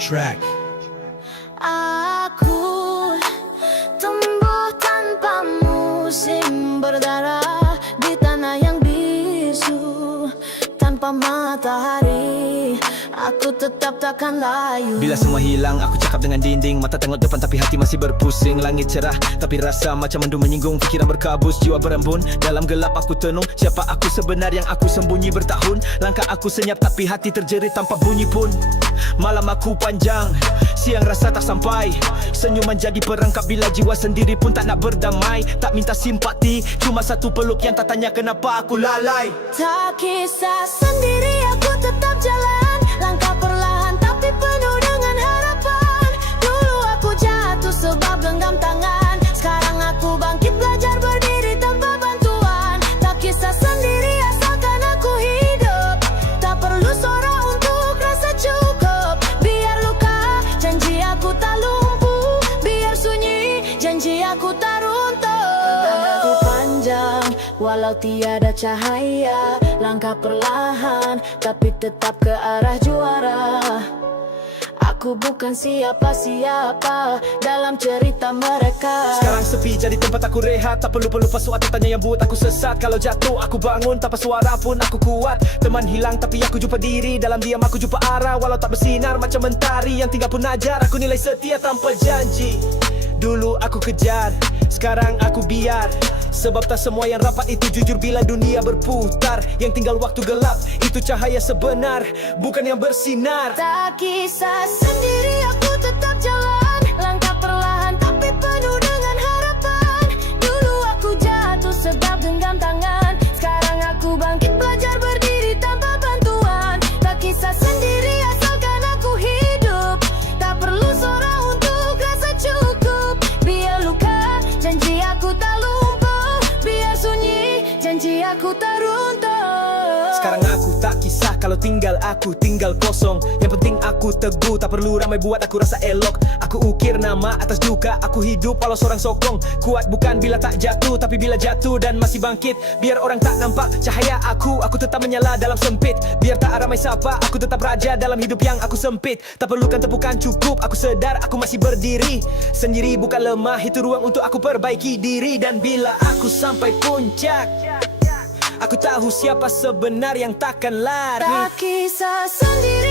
track. Aku tumbuh tanpa musim berdarah di tanah yang bisu tanpa matahari. Aku tetap takkan layu. Bila semua hilang, aku cakap dengan dinding. Mata tengok depan tapi hati masih berpusing. Langit cerah tapi rasa macam mendung menyinggung. Fikiran berkabus, jiwa berembun. Dalam gelap aku tenung, siapa aku sebenar yang aku sembunyi bertahun. Langkah aku senyap tapi hati terjerit tanpa bunyi pun. Malam aku panjang, siang rasa tak sampai. Senyuman jadi perangkap bila jiwa sendiri pun tak nak berdamai. Tak minta simpati, cuma satu peluk yang tak tanya kenapa aku lalai. Tak kisah sendiri, aku tetap jalan. Langkah perlahan tapi penuh dengan harapan. Dulu aku jatuh sebab genggam tangan. Sekarang aku bangkit belajar berdiri tanpa bantuan. Tak kisah sendiri asalkan aku hidup. Tak perlu suara untuk rasa cukup. Biar luka, janji aku tak lumpuh. Biar sunyi, janji aku tak runtuh. Kaki panjang, walau tiada cahaya. Langkah perlahan, tapi tetap ke arah juara. Aku bukan siapa-siapa dalam cerita mereka. Sekarang sepi jadi tempat aku rehat. Tak perlu pasuk atau tanya yang buat aku sesat. Kalau jatuh aku bangun tanpa suara pun aku kuat. Teman hilang tapi aku jumpa diri. Dalam diam aku jumpa arah. Walau tak bersinar macam mentari yang tinggal pun ajar. Aku nilai setia tanpa janji. Dulu aku kejar, sekarang aku biar. Sebab tak semua yang rapat itu jujur bila dunia berputar. Yang tinggal waktu gelap, itu cahaya sebenar, bukan yang bersinar. Tak kisah sendiri, aku tetap jalan. Langkah perlahan tapi penuh dengan harapan. Dulu aku jatuh sebab genggam tangan. Sekarang aku bangkit belajar berdiri tanpa bantuan. Tak kisah sendiri asalkan aku hidup. Tak perlu suara untuk rasa cukup. Biar luka, janji aku tak lumpuh. Biar sunyi, janji aku tak runtuh. Sekarang aku tak kisah kalau tinggal aku tinggal kosong. Yang penting aku teguh, tak perlu ramai buat aku rasa elok. Aku ukir nama atas duka, aku hidup walau seorang sokong. Kuat bukan bila tak jatuh, tapi bila jatuh dan masih bangkit. Biar orang tak nampak cahaya aku tetap menyala dalam sempit. Biar tak ramai sapa, aku tetap raja dalam hidup yang aku sempit. Tak perlukan tepukan cukup, aku sedar aku masih berdiri. Sendiri bukan lemah, itu ruang untuk aku perbaiki diri. Dan bila aku sampai puncak, aku tahu siapa sebenar yang takkan lari. Tak kisah sendiri,